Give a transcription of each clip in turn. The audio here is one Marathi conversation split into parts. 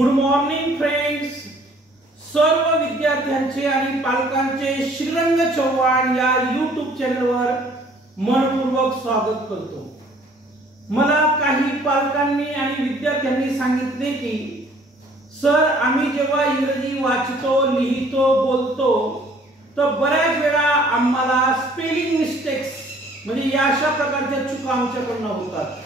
Good morning friends. सर्व विद्यार्थ्यांचे आणि पालकांचे श्रीरंग चव्हाण या YouTube चॅनलवर मनपूर्वक स्वागत करतो. मला काही पालकांनी आणि विद्यार्थ्यांनी सांगितले की सर आम्ही जेव्हा इंग्रजी वाचतो, लिहितो, बोलतो तर बऱ्याच वेळा आम्हाला स्पेलिंग मिस्टेक्स म्हणजे या अशा प्रकारच्या चुका आमच्याकडून होतात.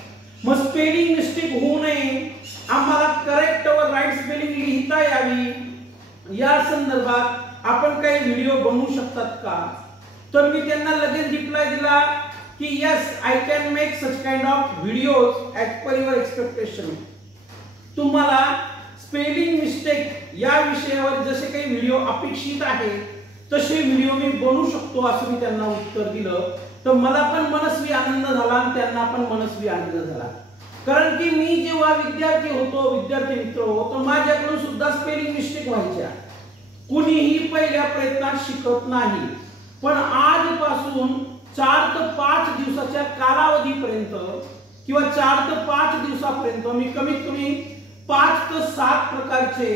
मग स्पेलिंग मिस्टेक होऊ नये, आम्हाला करेक्ट व राईट स्पेलिंग लिहिता यावी या संदर्भात आपण काही व्हिडिओ बनवू शकतात का? तर मी त्यांना लगेच रिप्लाय दिला की yes I can make such kind of videos as per your expectation. तुम्हाला स्पेलिंग मिस्टेक या विषयावर जसे काही व्हिडिओ अपेक्षित आहे तसे व्हिडिओ मी बनवू शकतो असं मी त्यांना उत्तर दिलं. तर मला पण मनस्वी आनंद झाला आणि त्यांना पण मनस्वी आनंद झाला. कारण की मी जेव्हा विद्यार्थी होतो, विद्यार्थी मित्र होतो, माझ्याकडून सुद्धा स्पेलिंग मिस्टेक व्हायच्या. कुणीही पहिल्या प्रयत्नात शिकत नाही. पण आजपासून 4 ते 5 दिवसाच्या कालावधीपर्यंत किंवा 4 ते 5 दिवसापर्यंत मी कमीत कमी 5 ते 7 प्रकारचे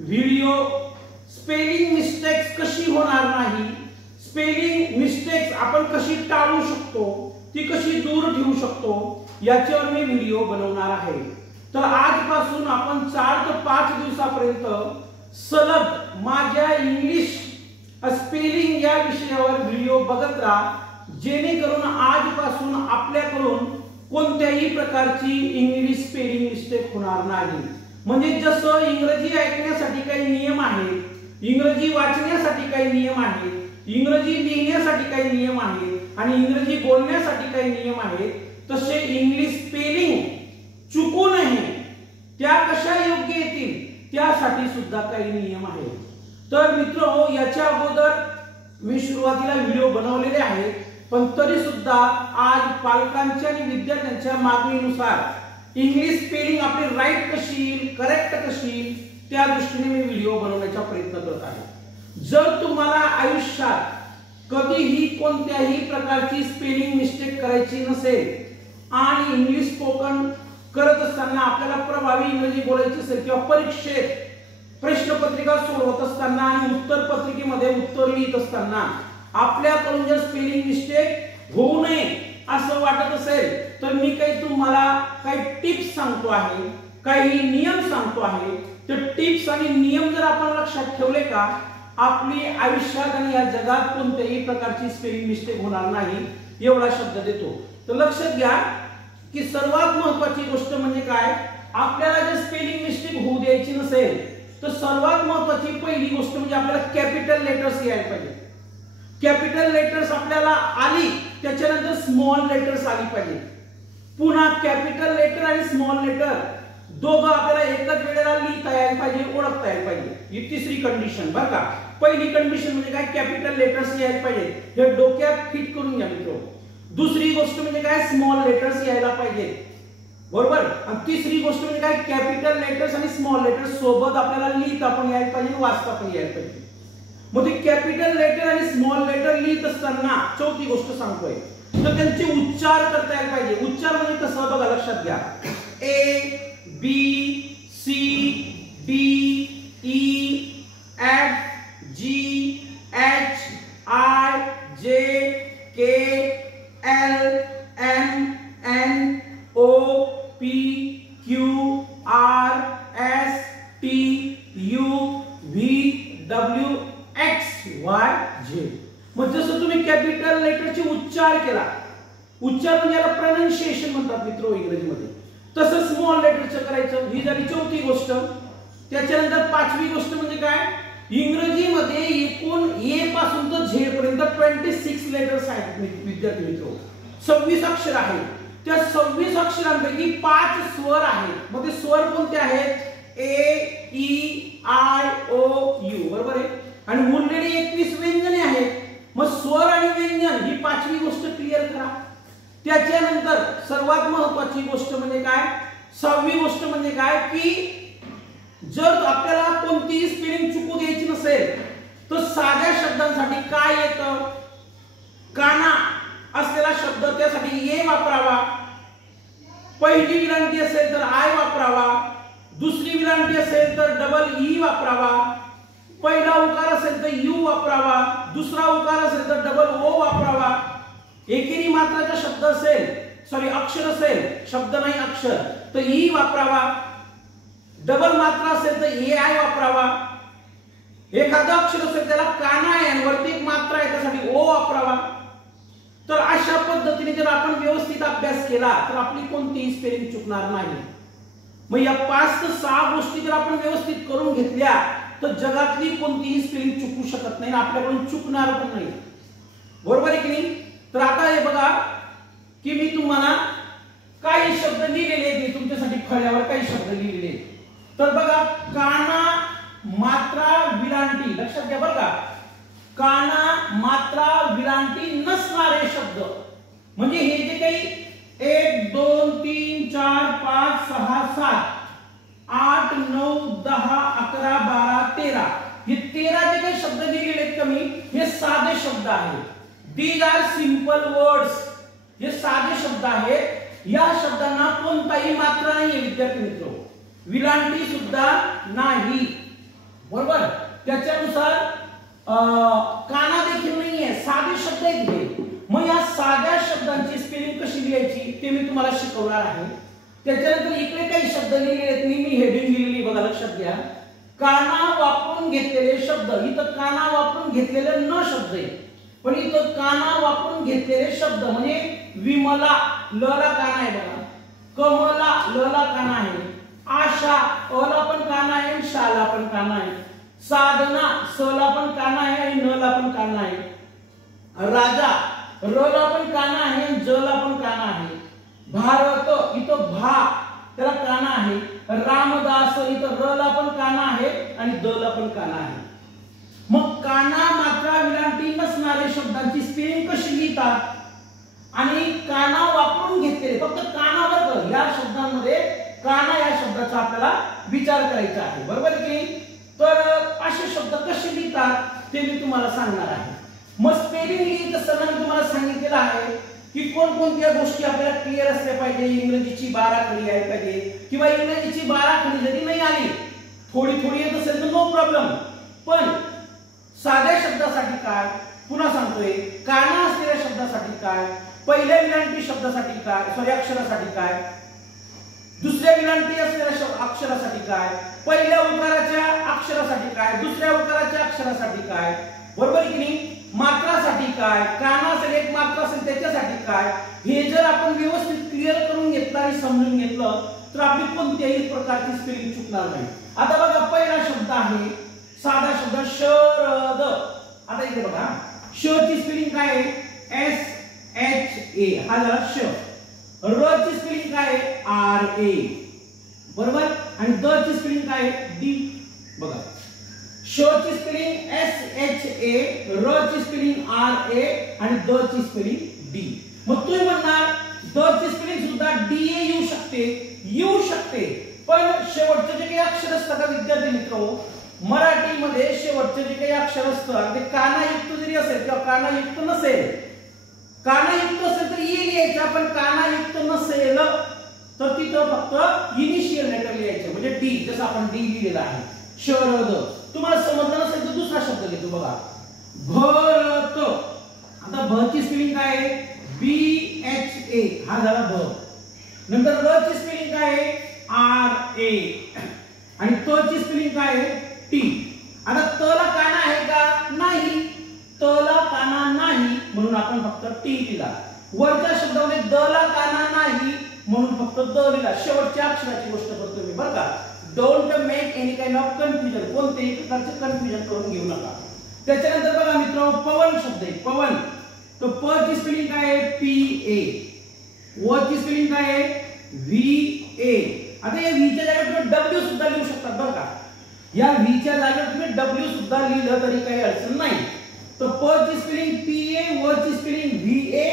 व्हिडिओ स्पेलिंग मिस्टेक्स कशी होणार नाही, स्पेलिंग मिस्टेक्स आपण कशी टाळू शकतो, ती कशी दूर ठेवू शकतो याच्यावर मी व्हिडिओ बनवणार आहे. तर आजपासून आपण 4 ते 5 दिवसापर्यंत सलग माझ्या इंग्लिश स्पेलिंग या विषयावर व्हिडिओ बघत राहा, जेणेकरून आजपासून आपल्याकडून कोणत्याही प्रकारची इंग्लिश स्पेलिंग मिस्टेक होणार नाही. म्हणजे जसं इंग्रजी ऐकण्यासाठी काही नियम आहेत, इंग्रजी वाचण्यासाठी काही नियम आहेत, इंग्रजी लिहिण्यासाठी काही नियम आहेत आणि इंग्रजी बोलण्यासाठी काही नियम आहेत, तसे इंग्लिश स्पेलिंग चुकू नये, त्या कशा योग्य येतील त्यासाठी सुद्धा काही नियम आहेत. तर मित्रहो, याच्या अगोदर मी सुरुवातीला व्हिडिओ बनवलेले आहेत, पण तरी सुद्धा आज पालकांच्या आणि विद्यार्थ्यांच्या मागणीनुसार इंग्लिश स्पेलिंग आपली राईट कशी येईल, करेक्ट कशी येईल त्या दृष्टीने मी व्हिडिओ बनवण्याचा प्रयत्न करत आहे. जर तुम्हाला आयुष्यात कधीही कोणत्याही प्रकारची स्पेलिंग मिस्टेक करायची नसेल आणि इंग्लिश स्पोकन करत असताना आपल्याला प्रभावी इंग्रजी बोलायची असेल किंवा परीक्षेत प्रश्नपत्रिका सोडवत असताना आणि उत्तर पत्रिकेमध्ये उत्तर लिहित असताना आपल्याकडून जर स्पेलिंग मिस्टेक होऊ नये असं वाटत असेल तर मी तुम्हाला काही टिप्स सांगतो आहे, काही नियम सांगतो आहे. ते टिप्स आणि नियम जर आपण लक्षात ठेवले का आपली आयुष्यात आणि या जगात कोणत्याही प्रकारची स्पेलिंग मिस्टेक होणार नाही एवढा शब्द देतो. तर लक्षात घ्या की सर्वात महत्त्वाची गोष्ट म्हणजे काय, आपल्याला जर स्पेलिंग मिस्टेक होऊ द्यायची नसेल तर सर्वात महत्त्वाची पहिली गोष्ट म्हणजे आपल्याला कॅपिटल लेटर्स यायला पाहिजे. कॅपिटल लेटर्स आपल्याला आली त्याच्यानंतर स्मॉल लेटर्स आली पाहिजे. पुन्हा कॅपिटल लेटर आणि स्मॉल लेटर दोघं आपल्याला एकाच वेळेला लिहिता यायला पाहिजे, ओळखता यायला पाहिजे. ही तिसरी कंडिशन बरं का. पहिली कंडिशन म्हणजे काय, कॅपिटल लेटर्स यायला पाहिजे, हे डोक्यात फिट करून घ्या मित्र. दुसरी गोष्ट म्हणजे काय, स्मॉल लेटर्स यायला पाहिजे, बरोबर. आणि तिसरी गोष्ट म्हणजे काय, कॅपिटल लेटर्स आणि स्मॉल लेटर्स सोबत आपल्याला लिहिता पण यायला पाहिजे, वाचता पण यायला पाहिजे. मग ते कॅपिटल लेटर आणि स्मॉल लेटर लिहित असताना चौथी गोष्ट सांगतोय तर त्यांचे उच्चार करता यायला पाहिजे. उच्चार म्हणजे कसं बघा, लक्षात घ्या. A B C D E F G H I J K L M N O P Q R S T U V W X Y Z. मग जसं तुम्ही कॅपिटल लेटरचे उच्चार केला, उच्चार म्हणजे याला प्रोनाउन्सिएशन म्हणतात मित्र इंग्रजीमध्ये, तसं स्मॉल लेटरचं करायचं. ही झाली चौथी गोष्ट. त्याच्यानंतर पाचवी गोष्ट म्हणजे काय, इंग्रजीमध्ये एकूण ए पासून तर झेड पर्यंत 26 लेटर्स आहेत विद्यार्थी मित्र, 26 अक्षर आहेत. त्या 26 अक्षरांपैकी 5 स्वर आहेत. मग ते स्वर कोणते आहेत, ए ई आय ओ यू, बरोबर आहे. आणि उरलेली 21 व्यंजने आहेत. मग स्वर आणि व्यंजन ही पाचवी गोष्ट क्लिअर करा. त्याच्यानंतर सर्वात महत्त्वाची गोष्ट म्हणजे काय, 6वी गोष्ट म्हणजे काय की जर आपल्याला कोणतीही स्पेलिंग चुकू द्यायची नसेल तर साध्या शब्दांसाठी काय येतं, काना असलेला शब्द त्यासाठी ए वापरावा, पहिली विरांती असेल तर आय वापरावा, दुसरी विलांटी असेल तर डबल ई वापरावा, पहिला उकार असेल तर यू वापरावा, दुसरा उकार असेल तर डबल ओ वापरावा, एकेरी मात्राचा शब्द असेल, सॉरी अक्षर असेल, शब्द नाही अक्षर, तर ई वापरावा, डबल मात्रा असेल तर ए आय वापरावा, एखादा अक्षर असेल त्याला काना आहे आणि वरती एक मात्रा आहे त्यासाठी ओ वापरावा. तर अशा पद्धतीने जर आपण व्यवस्थित अभ्यास केला तर आपली कोणतीही स्पेलिंग चुकणार नाही. मग या 5 ते 6 गोष्टी जर आपण व्यवस्थित करून घेतल्या तर जगातली कोणतीही स्पेलिंग चुकू शकत नाही, आपल्याकडून चुकणार पण नाही. बरोबर आहे की नाही? तर आता हे बघा की मी तुम्हाला काही शब्द लिहिलेले आहेत, मी तुमच्यासाठी फळ्यावर काही शब्द लिहिलेले आहेत. तर बघा काना मात्रा विलांटी, लक्षात घ्या बरं का, काना मात्रा विलांटी नसणारे शब्द म्हणजे हे जे काही 1 2 3 4 5 6 7 8 9 10 11 12 13 हे 13 जे काही शब्द दिलेले आहेत कमी, हे साधे शब्द आहेत. दीज आर सिंपल वर्ड्स, हे साधे शब्द आहेत. या शब्दांना कोणताही मात्रा नाहीये विद्यार्थी मित्र, विलांटी सुद्धा नाही. बरोबर? त्याच्यानुसार काना देखील नाहीये, साधे शब्द आहेत हे. मग या साध्या शब्दांची स्पेलिंग कशी लिहायची ते मी तुम्हाला शिकवणार आहे. त्याच्यानंतर इकडे काही शब्द लिहिलेले आहेत, मी हेडिंग लिहिलेली बघा, लक्षात घ्या. काना वापरून घेतलेले शब्द, इथं काना वापरून घेतलेले न शब्द आहे, पण इथं काना वापरून घेतलेले शब्द म्हणजे विमला ल ला काना आहे बघा, कमला ल ला काना आहे, आशा अ ला पण काना आहे आणि शा ला पण काना आहे, साधना स ला पण काना आहे आणि न ला पण काना आहे, राजा र ला पण काना आहे आणि ज ला पण काना आहे, भारत इथं भा त्याला काना आहे, रामदास इथं र ला पण काना आहे आणि द ला पण काना आहे. मग काना मात्रा विलांटी नसणारे शब्दांची स्पेलिंग कशी लिहितात आणि काना वापरून घेतलेले, फक्त काना बरोबर या शब्दांमध्ये काना या शब्दाचा आपल्याला विचार करायचा आहे. बरोबर की? तर असे शब्द कसे लिहितात ते मी तुम्हाला सांगणार आहे. मग स्पेलिंग लिहित असताना मी तुम्हाला सांगितलेलं आहे की कोणकोणत्या गोष्टी आपल्याला क्लिअर असल्या पाहिजे. इंग्रजीची 12 खडी यायला पाहिजे किंवा इंग्रजीची 12 खडी जरी नाही आली, थोडी थोडी येत असेल तर नो प्रॉब्लेम, पण साध्या शब्दासाठी काय, पुन्हा सांगतोय, काना असलेल्या शब्दासाठी काय, पहिल्या विलांटी शब्दासाठी काय, सॉरी अक्षरासाठी काय, दुसऱ्या विलांटी असलेल्या अक्षरासाठी काय, पहिल्या उकाराच्या अक्षरासाठी काय, दुसऱ्या उकाराच्या अक्षरासाठी काय, बरोबर की नाही, मात्रासाठी काय, काना असेल एक मात्रा असेल त्याच्यासाठी काय, हे जर आपण व्यवस्थित क्लिअर करून घेतलं आणि समजून घेतलं तर आपली कोणत्याही प्रकारची स्पेलिंग चुकणार नाही. आता बघा पहिला शब्द आहे साधा शब्द शरद. आता इथे बघा श ची स्पेलिंग काय आहे, SHA, हा झाला श. र ची स्पेलिंग काय आहे, RA, बरोबर, आणि द ची स्पेलिंग काय आहे, D. बघा श ची स्पेलिंग SHA, र ची स्पेलिंग RA आणि द ची स्पेलिंग D. मग तुम्ही म्हणणार द ची स्पेलिंग सुद्धा DA येऊ शकते, पण शेवटचे जे काही अक्षर असतात विद्यार्थी मित्र, मराठीमध्ये शेवटचे जे काही अक्षर असतात ते कानायुक्त जरी असेल किंवा कानायुक्त नसेल, कानायुक्त असेल तर ई लिहायचा, पण कानायुक्त नसेल तर तिथं फक्त इनिशियल लेटर लिहायचे म्हणजे डी, जसं आपण डी लिहिलेला आहे शरद. तुम्हाला समजलं नसेल तर दुसरा शब्द लिहितो बघा भरत. आता भ ची स्पेलिंग काय आहे, BHA, हा झाला भ. नंतर र ची स्पेलिंग काय आहे, RA, आणि त ची स्पेलिंग काय आहे, T. आता त ला काना आहे का, नाही, त ला काना नाही म्हणून आपण फक्त टी लिहिला. वरच्या शब्दामध्ये द ला काना नाही म्हणून फक्त द लिहिला. शेवटच्या अक्षराची गोष्ट करतो मी बरं का. Don't make any kind of confusion, कोणतेही प्रकारचे कन्फ्युजन करून घेऊ नका. त्याच्यानंतर बघा मित्र पवन शब्द आहे, पवन. तो प ची स्पेलिंग काय आहे, PA, व ची स्पेलिंग काय आहे, VA. आता या व्ही च्या जागेवर तुम्ही W सुद्धा लिहू शकता बरं का. या व्ही च्या जागेवर तुम्ही W सुद्धा लिहिलं तरी काही अडचण नाही. तर प ची स्पेलिंग PA, व ची स्पेलिंग VA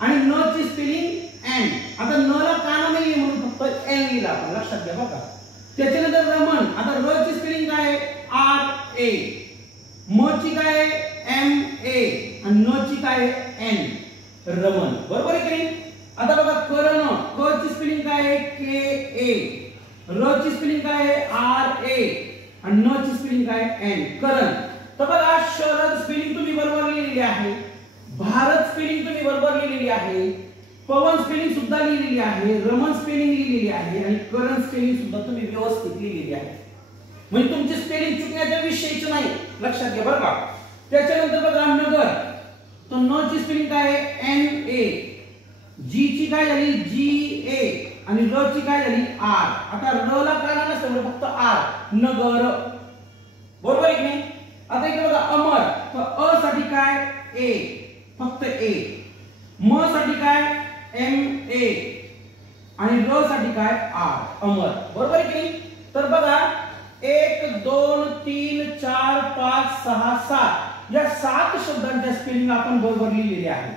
आणि न ची स्पेलिंग N. आता न ला काना नाही म्हणून फक्त N लिहिला आपण, लक्षात घ्या बघा. त्याच्यानंतर रमण. आता र ची स्पेलिंग काय आहे, RA, म ची काय आहे, MA आणि न ची काय आहे, N, रमण. बरोबर आहे की नाही. आता बघा कर्ण. क ची स्पेलिंग काय आहे, KA, र ची स्पेलिंग काय आहे, आणि न ची स्पेलिंग काय एन करण. तर बघा शरद स्पेलिंग तुम्ही बरोबर लिहिलेली आहे, भारत स्पेलिंग तुम्ही बरोबर लिहिलेली आहे, पवन स्पेलिंग सुद्धा लिहिलेली आहे, रमन स्पेलिंग लिहिलेली आहे आणि करण स्पेलिंग सुद्धा तुम्ही व्यवस्थित लिहिलेली आहे. म्हणजे तुमची स्पेलिंग चुकण्याच्या विषयीच नाही, लक्षात घ्या बरं का. त्याच्यानंतर बघा नगर, तर न ची स्पेलिंग काय आहे एन ए, जी ची काय झाली जी ए आणि र ची काय झाली आर. आता र ला काना नसतं फक्त आर नगर, बरोबर आहे की नाही. आता इकडे बघा अमर, तर अ साठी काय ए फक्त ए, म साठी काय एम ए आणि र साठी काय आर अमर, बरोबर आहे की नाही. तर बघा 1 2 3 4 5 6 7 या 7 शब्दांच्या स्पेलिंग आपण बरोबर लिहिलेली आहे.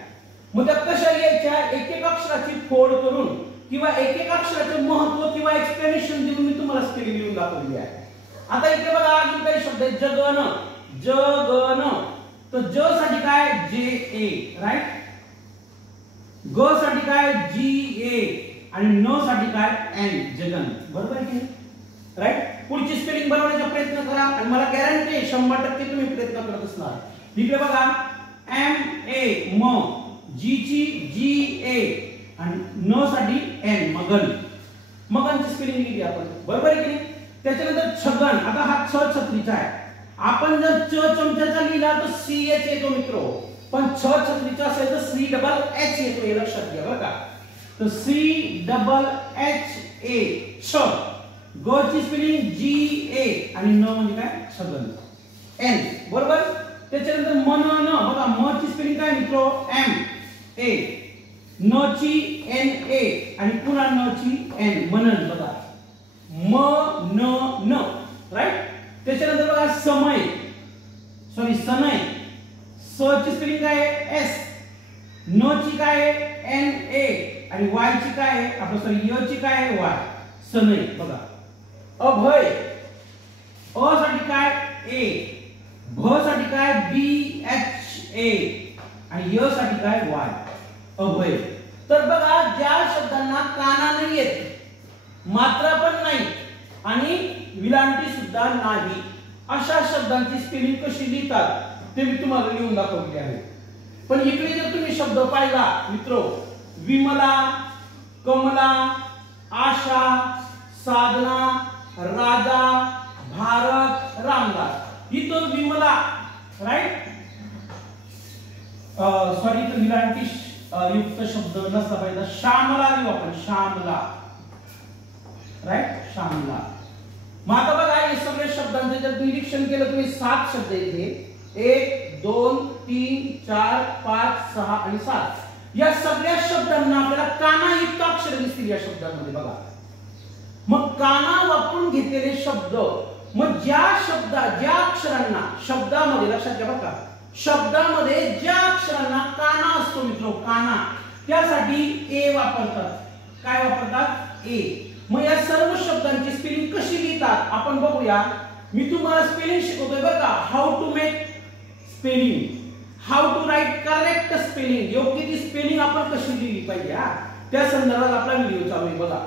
मग त्या कशा लिहायच्या, एक एक अक्षराची फोड करून किंवा एक एक अक्षराचे महत्त्व किंवा एक्सप्लेनेशन देऊन मी तुम्हाला स्पेलिंग लिहून दाखवली आहे. आता इकडे बघा अजून काही शब्द आहेत, जगन जगन, तर ज साठी काय जे ए राईट, ग साठी काय जी ए आणि न साठी काय एन जगन, बरोबर आहे की राईट. पुढची स्पेलिंग बनवण्याचा प्रयत्न करा आणि मला गॅरंटी 100% तुम्ही प्रयत्न करत असणार. इकडे बघा एम ए म, जी ची जी ए आणि न साठी एन मगन, मगनची स्पेलिंग लिहिली आपण, बरोबर आहे की नाही. त्याच्यानंतर छगन, आता हा छ छत्रीचा आहे, आपण जर च चमच्याचा लिहिला तर सी एच येतो मित्रो, पण छ छत्रीचा असेल तर सी डबल एच येतो, हे लक्षात घ्या बरं का. तर सी डबल एच ए छ, ग ची स्पेलिंग जी ए आणि न म्हणजे काय छगन एन, बरोबर. त्याच्यानंतर मनन, बघा म ची स्पेलिंग काय मित्रो एम ए, न ची एन ए आणि पुन्हा न ची एन मनन, बघा म न न राईट. त्याच्यानंतर बघा समय, सॉरी सनय, स ची स्पेलिंग काय आहे एस, न ची काय आहे एन ए आणि वाय ची काय आहे आपलं सॉरी य ची काय आहे वाय सनय, बघा. अभय, अ साठी काय ए, भ साठी काय बी एच ए आणि य साठी काय वाय अभय. तर बघा ज्या शब्दांना काना नाही येत, मात्रा पण नाही आणि विलांटी सुद्धा नाही, अशा शब्दांची स्पेलिंग कशी लिहितात ते मी तुम्हाला लिहून दाखवले आहे. पण इकडे जर तुम्ही शब्द पाहिला मित्रो, विमला, कमला, आशा, साधना, राजा, भारत, रामदास, इथं विमला राईट, सॉरी इथं विलांटी युक्त शब्द नसला पाहिजे, श्यामला लिहू आपण श्यामला राईट श्यामला. मग आता बघा हे सगळे शब्दांचे जर निरीक्षण केलं तुम्ही 7 शब्द येते, 1 2 3 4 5 6 आणि 7 या सगळ्या शब्दांना आपल्याला काना युक्त अक्षर दिसतील या शब्दांमध्ये, बघा. मग काना वापरून घेतलेले शब्द, मग ज्या अक्षरांना शब्दामध्ये लक्षात घ्या बघा, शब्दामध्ये ज्या अक्षरांना काना असतो मित्रो काना, त्यासाठी ए वापरतात. काय वापरतात ए. मग या सर्व शब्दांची स्पेलिंग कशी लिहितात आपण बघूया. मी तुम्हाला स्पेलिंग शिकवतोय बरं का, how to make spelling, how to write correct spelling, योग्य ती स्पेलिंग आपण कशी लिहिली पाहिजे त्या संदर्भात आपला व्हिडिओ चालू आहे बघा.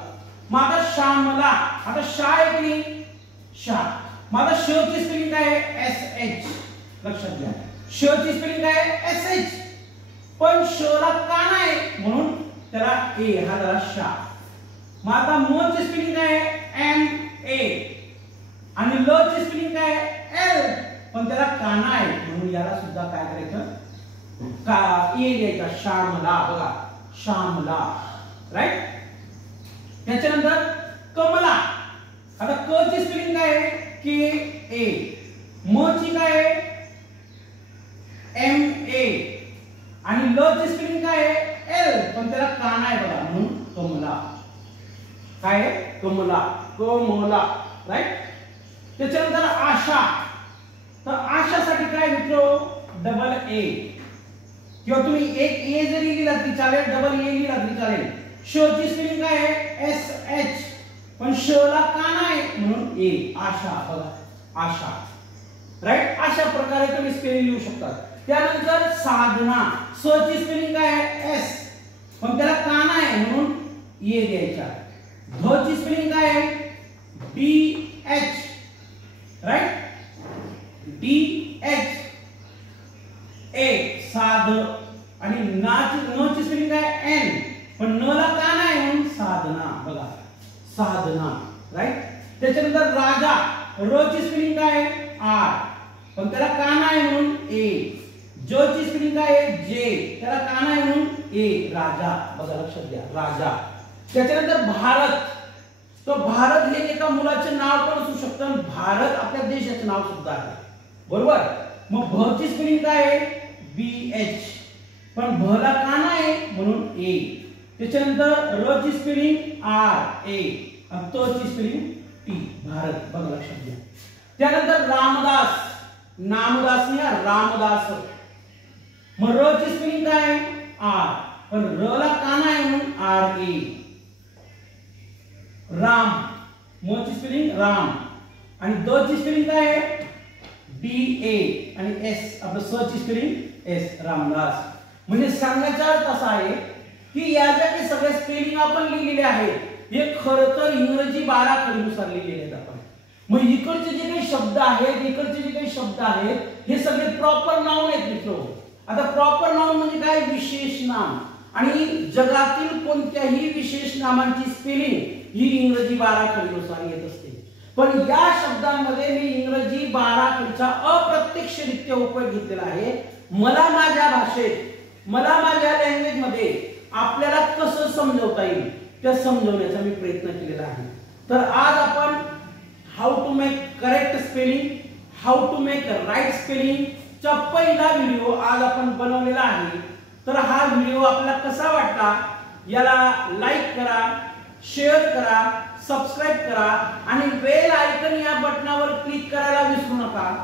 मग आता श्यामला, आता शा आहे की नाही शा, मग आता श ची स्पेलिंग काय आहे एस एच, लक्षात घ्या श ची स्पेलिंग काय आहे एस एच, पण श ला काना आहे म्हणून त्याला ए हा झाला शा. मग आता म ची स्पेलिंग काय आहे एम ए आणि ल ची स्पेलिंग काय आहे एल, पण त्याला काना आहे म्हणून याला सुद्धा काय करायचं का ए लिहायचा श्यामला, बघा श्यामला राईट. त्याच्यानंतर कमला, आता क ची स्पेलिंग काय आहे के ए, म ची काय आहे एम ए आणि ल ची स्पेलिंग काय आहे एल, पण त्याला काना आहे बघा म्हणून कमला. काय आहे कमला, कमला राईट. त्याच्यानंतर आशा, तर आशासाठी काय मित्रो डबल ए, किंवा तुम्ही एक ए जरी लिहिला तरी चालेल, डबल ए लिहिला तरी चालेल. श ची स्पेलिंग काय आहे एस एच, पण श ला काना आहे म्हणून ए आशा, बघा आशा राईट. अशा प्रकारे तुम्ही स्पेलिंग लिहू शकता. त्यानंतर साधना, स ची स्पेलिंग काय आहे एस, पण त्याला काना आहे म्हणून ए द्यायचा. ध ची स्पेलिंग काय आहे बी एच राजा, र ची स्पेलिंग काय आहे आर, पण त्याला काना आहे म्हणून ए. ज ची स्पेलिंग काय आहे जे, त्याला काना आहे म्हणून ए, राजा. बघा लक्षात घ्या राजा. त्याच्यानंतर भारत, तो भारत हे एका मुलाचे नाव पण असू शकतं, भारत आपल्या देशाचे नाव सुद्धा आहे, बरोबर. मग भ ची स्पेलिंग काय आहे बी एच, पण भ ला काना आहे म्हणून ए. त्याच्यानंतर र ची स्पेलिंग आर ए आणि त ची स्पेलिंग टी, भारत. बघा लक्षात घ्या. त्यानंतर रामदास, नामदास नाही रामदास. मग र ची स्पेलिंग काय आहे आर, पण र ला काना आहे म्हणून आर ए. राम, म ची स्पेलिंग राम आणि द ची स्पेलिंग काय आहे डी ए आणि एस, आपलं स ची स्पेलिंग एस, रामदास. म्हणजे सांगण्याचा अर्थ असा आहे की या ज्या काही सगळे स्पेलिंग आपण लिहिलेले आहेत हे खरं तर इंग्रजी 12 खडीनुसार लिहिलेले आहेत आपण. मग इकडचे जे काही शब्द आहेत, इकडचे जे काही शब्द आहेत हे सगळे प्रॉपर नाउन आहेत मित्र. आता प्रॉपर नाउन म्हणजे काय, विशेष नाम. आणि जगातील कोणत्याही विशेष नामांची स्पेलिंग ही इंग्रजी 12 खडीनुसार येत असते. पण या शब्दांमध्ये मी इंग्रजी 12 खडीचा अप्रत्यक्षरित्या उपयोग घेतलेला आहे. मला माझ्या भाषेत, मला माझ्या लँग्वेज मध्ये आपल्याला कसं समजवता येईल त्या समजवण्याचा मी प्रयत्न केलेला आहे. तर आज आपण how to make correct spelling, how to make right spelling चा पहिला व्हिडिओ आज आपण बनवलेला आहे. तर हा व्हिडिओ आपल्याला कसा वाटला याला लाईक करा, शेअर करा, सबस्क्राइब करा आणि बेल आयकॉन या बटनावर क्लिक करायला विसरू नका.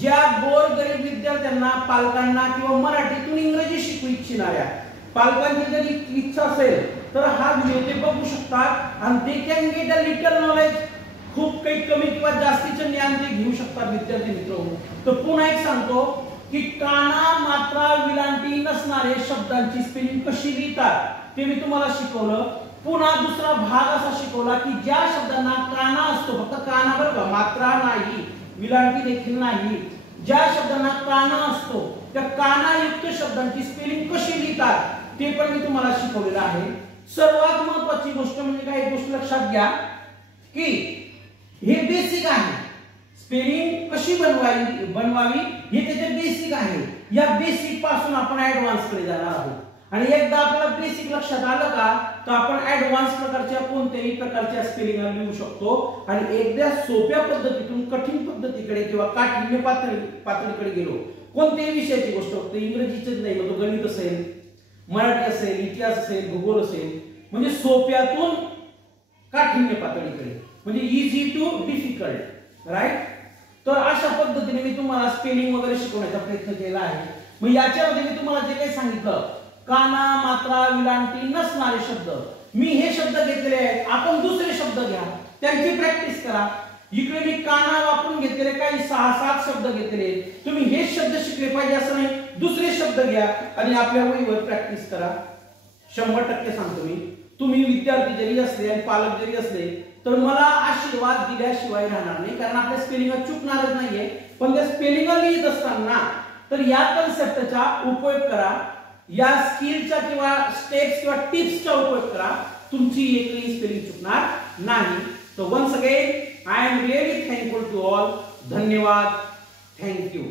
ज्या गोरगरीब विद्यार्थ्यांना, पालकांना किंवा मराठीतून इंग्रजी शिकू इच्छिणाऱ्या पालकांची जर इच्छा असेल तर हा व्हिडिओ ते बघू शकतात आणि they can get a little knowledge. खूप काही कमी किंवा जास्तीचे ज्ञान ते घेऊ शकतात विद्यार्थी मित्रांनो. तर पुन्हा एक सांगतो की काना, मात्रा, विलांटी नसणारे शब्दांची स्पेलिंग कशी लिहितात ते मी तुम्हाला शिकवलं. पुन्हा दुसरा भाग असा शिकवला की ज्या शब्दांना काना असतो, फक्त काना बरं का, मात्रा नाही, विलांटी देखील नाही, ज्या शब्दांना काना असतो त्या कानायुक्त शब्दांची स्पेलिंग कशी लिहितात ते पण मी तुम्हाला शिकवलेलं आहे. सर्वात महत्त्वाची गोष्ट म्हणजे काय, एक गोष्ट लक्षात घ्या की हे बेसिक आहे. स्पेलिंग कशी बनवावी हे त्याचे बेसिक आहे. या बेसिक पासून आपण ऍडव्हान्स कडे जाणार आहोत. आणि एकदा आपल्याला बेसिक लक्षात आलं का तर आपण ऍडव्हान्स प्रकारच्या कोणत्याही प्रकारच्या स्पेलिंग लिहू शकतो. आणि एकदा सोप्या पद्धतीतून कठीण पद्धतीकडे किंवा काठिण्य पातळीकडे गेलो, कोणत्याही विषयाची गोष्ट, फक्त इंग्रजीच नाही, मग गणित असेल, मराठी असेल, इतिहास असेल, भूगोल असेल, म्हणजे सोप्यातून काठिण्य पातळीकडे, म्हणजे इझी टू डिफिकल्ट, राईट. तर अशा पद्धतीने मी तुम्हाला स्पेलिंग वगैरे शिकवण्याचा प्रयत्न केला आहे. मग याच्यामध्ये मी तुम्हाला जे काही सांगितलं, काना, मात्रा, विलांटी नसणारे शब्द, मी हे शब्द घेतलेले आहेत. आपण दुसरे शब्द घ्या, त्यांची प्रॅक्टिस करा. इकडे मी काना वापरून घेतलेले काही 6-7 शब्द घेतलेले, तुम्ही हे शब्द शिकले पाहिजे असं नाही, दुसरे शब्द घ्या आणि आपल्या वहीवर प्रॅक्टिस करा. 100% सांगतो मी, तुम्ही विद्यार्थी जरी असले आणि पालक जरी असले तर मला आशीर्वाद दिल्याशिवाय राहणार नाही, कारण आपल्या स्पेलिंग चुकणारच नाहीये. पण त्या स्पेलिंग लिहित असताना तर या कन्सेप्टचा उपयोग करा, या स्किलचा किंवा स्टेप्स किंवा टिप्सचा उपयोग करा, तुमची एकही स्पेलिंग चुकणार नाही. So once again I am really thankful to all. धन्यवाद. Thank you.